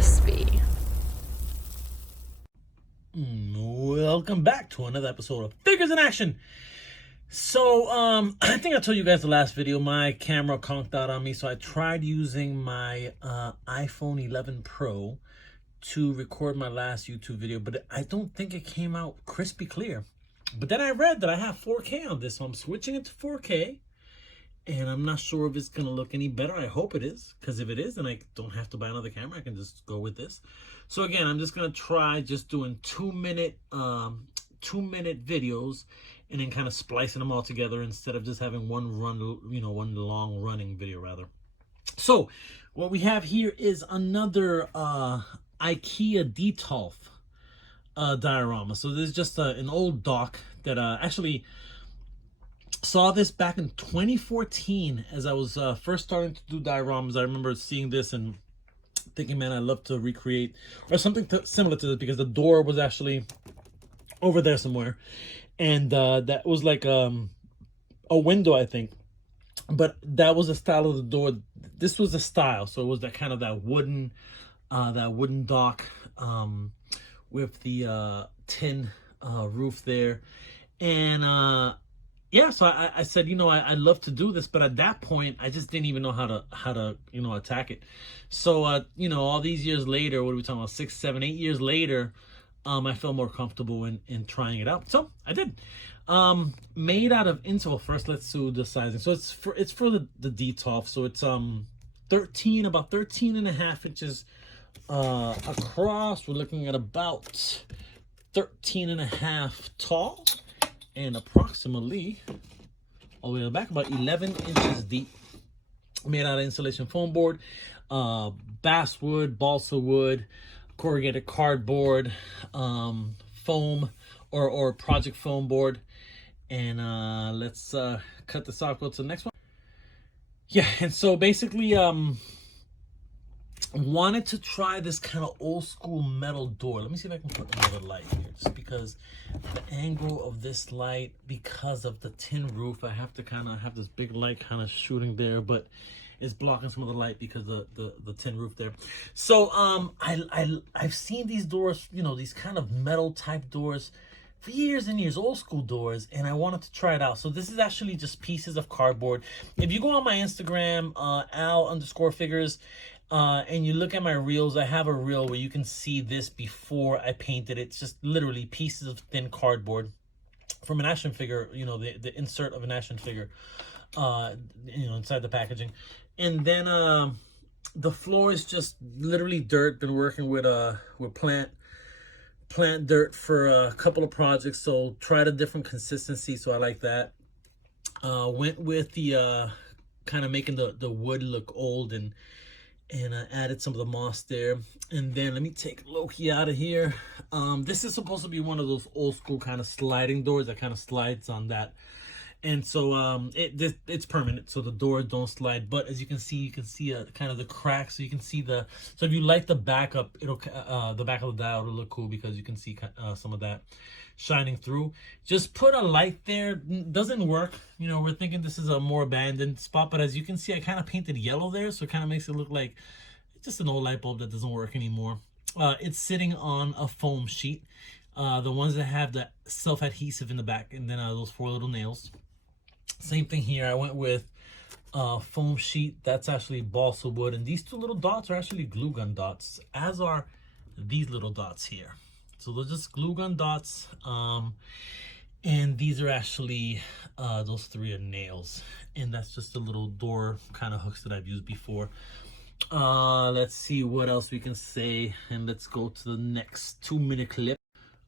crispy. Welcome back to another episode of Figures in Action. So, I think I told you guys the last video, my camera conked out on me, so I tried using my iPhone 11 Pro to record my last YouTube video, but I don't think it came out crispy clear. But then I read that I have 4K on this, so I'm switching it to 4K, and I'm not sure if it's gonna look any better. I hope it is, because if it is, then I don't have to buy another camera. I can just go with this. So again, I'm just gonna try just doing 2-minute videos and then kind of splicing them all together instead of just having one long running video rather. So what we have here is another IKEA Detolf diorama. So this is just an old dock that actually saw this back in 2014 as I was first starting to do dioramas. I remember seeing this and thinking, man, I'd love to recreate or something similar to this, because the door was actually over there somewhere, and that was like a window, I think, but that was the style of the door. This was the style, so it was that kind of that wooden dock with the tin roof there. And yeah, so I said, I'd love to do this, but at that point I just didn't even know how to attack it. So all these years later, what are we talking about, 6, 7, 8 years later, I felt more comfortable in trying it out, so I did. Made out of insul. First, let's do the sizing. So it's for the Detolf. So it's about 13 and a half inches across. We're looking at about 13 and a half tall, and approximately all the way to the back about 11 inches deep. Made out of insulation foam board, basswood, balsa wood, corrugated cardboard, foam or project foam board. And let's cut this off, go to the next one. Yeah, and so basically wanted to try this kind of old school metal door. Let me see if I can put another light here, just because the angle of this light, because of the tin roof, I have to kind of have this big light kind of shooting there, but it's blocking some of the light because of the tin roof there. So I've seen these doors, these kind of metal type doors for years and years, old school doors, and I wanted to try it out. So this is actually just pieces of cardboard. If you go on my Instagram, Al_figures, and you look at my reels, I have a reel where you can see this before I painted it. It's just literally pieces of thin cardboard from an action figure, the insert of an action figure, inside the packaging. And then the floor is just literally dirt. Been working with plant dirt for a couple of projects, so tried a different consistency, so I like that. Went with the kind of making the wood look old, and added some of the moss there. And then let me take Loki out of here. This is supposed to be one of those old school kind of sliding doors that kind of slides on that. And so it's permanent, so the doors don't slide. But as you can see kind of the cracks. So you can see so if you light the back up, it'll the back of the dial will look cool, because you can see some of that shining through. Just put a light there. Doesn't work. We're thinking this is a more abandoned spot, but as you can see, I kind of painted yellow there, so it kind of makes it look like just an old light bulb that doesn't work anymore. It's sitting on a foam sheet, the ones that have the self-adhesive in the back, and then those 4 little nails. Same thing here. I went with foam sheet. That's actually balsa wood, and these 2 little dots are actually glue gun dots, as are these little dots here. So they're just glue gun dots, and these are actually those 3 are nails, and that's just the little door kind of hooks that I've used before. Let's see what else we can say, and let's go to the next 2-minute clip.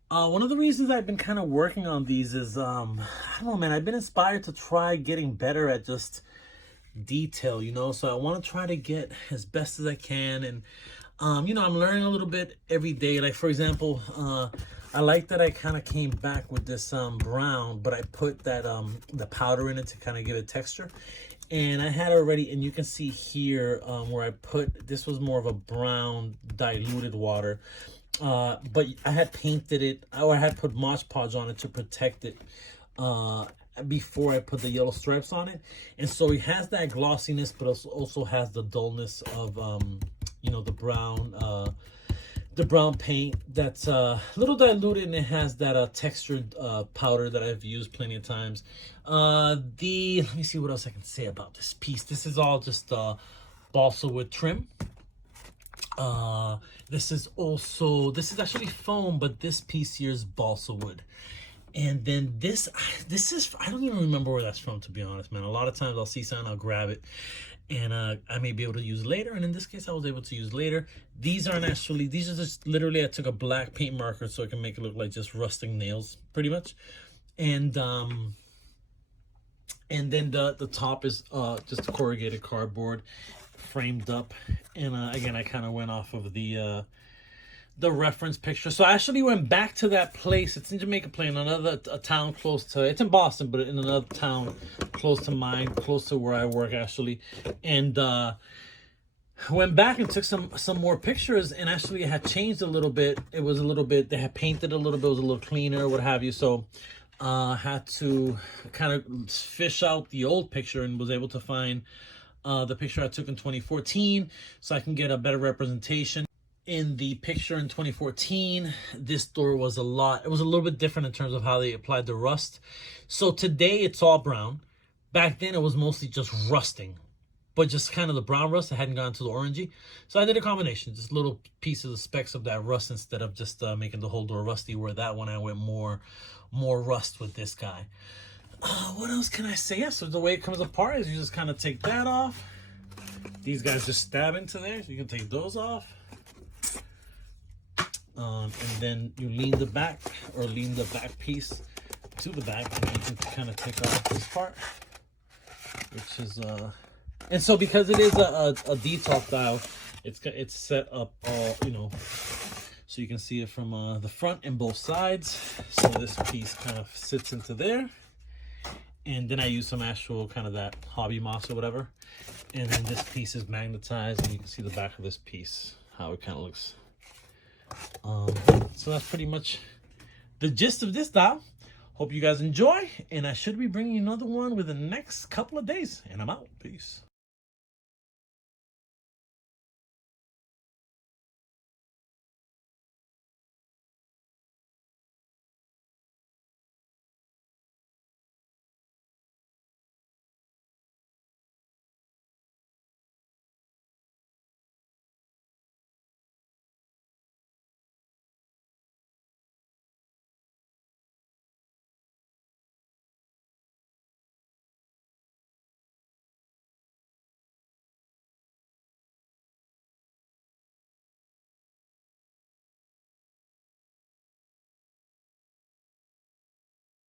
One of the reasons I've been kind of working on these is, I don't know, man, I've been inspired to try getting better at just detail, so I want to try to get as best as I can. And I'm learning a little bit every day. Like, for example, I like that I kind of came back with this brown, but I put that the powder in it to kind of give it texture. And I had already, and you can see here where I put, this was more of a brown diluted water. But I had painted it, or I had put Modge Podge on it to protect it before I put the yellow stripes on it. And so it has that glossiness, but also has the dullness of you know, the brown paint that's a little diluted, and it has that textured powder that I've used plenty of times. Let me see what else I can say about this piece. This is all just balsa wood trim. This is actually foam, but this piece here is balsa wood. And then this is, I don't even remember where that's from, to be honest, man. A lot of times I'll see something, I'll grab it, and I may be able to use later. And in this case, I was able to use later. These are just literally, I took a black paint marker so I can make it look like just rusting nails, pretty much. And then the top is just corrugated cardboard framed up. And again, I kind of went off of the reference picture. So I actually went back to that place. It's in Jamaica Plain, a town close to, it's in Boston, but in another town close to mine, close to where I work actually. And went back and took some more pictures, and actually it had changed a little bit. It was a little bit, they had painted a little bit, it was a little cleaner, what have you. So had to kind of fish out the old picture, and was able to find the picture I took in 2014 so I can get a better representation. In the picture in 2014, this door was it was a little bit different in terms of how they applied the rust. So today it's all brown. Back then it was mostly just rusting, but just kind of the brown rust. It hadn't gone to the orangey. So I did a combination, just little pieces of specks of that rust instead of just making the whole door rusty, where that one I went more rust with this guy. What else can I say? Yeah, so the way it comes apart is you just kind of take that off. These guys just stab into there, so you can take those off. And then you lean the back piece to the back, and you can kind of take off this part, which is and so because it is a Detolf dial, it's set up all, you know, so you can see it from the front and both sides. So this piece kind of sits into there, and then I use some actual kind of that hobby moss or whatever, and then this piece is magnetized, and you can see the back of this piece, how it kind of looks. So that's pretty much the gist of this dial. Hope you guys enjoy, and I should be bringing you another one within the next couple of days, and I'm out. Peace.